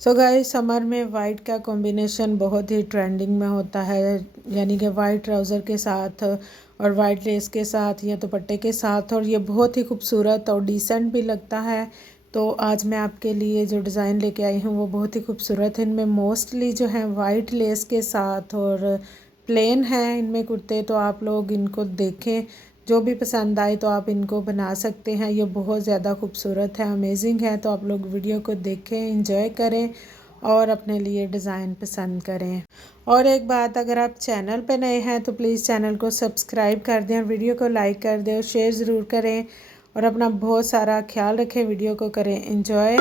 So guys, summer में white का combination बहुत ही ट्रेंडिंग में होता है, यानी कि वाइट ट्राउज़र के साथ और वाइट लेस के साथ या दुपट्टे के साथ, और ये बहुत ही खूबसूरत और डिसेंट भी लगता है। तो आज मैं आपके लिए जो डिज़ाइन लेके आई हूँ वो बहुत ही खूबसूरत है। इनमें मोस्टली जो है वाइट लेस के साथ और प्लेन है इनमें कुर्ते, तो आप लोग इनको देखें, जो भी पसंद आए तो आप इनको बना सकते हैं। ये बहुत ज़्यादा खूबसूरत है, अमेजिंग है। तो आप लोग वीडियो को देखें, इंजॉय करें और अपने लिए डिज़ाइन पसंद करें। और एक बात, अगर आप चैनल पे नए हैं तो प्लीज़ चैनल को सब्सक्राइब कर दें और वीडियो को लाइक कर दें और शेयर ज़रूर करें, और अपना बहुत सारा ख्याल रखें। वीडियो को करें इंजॉय।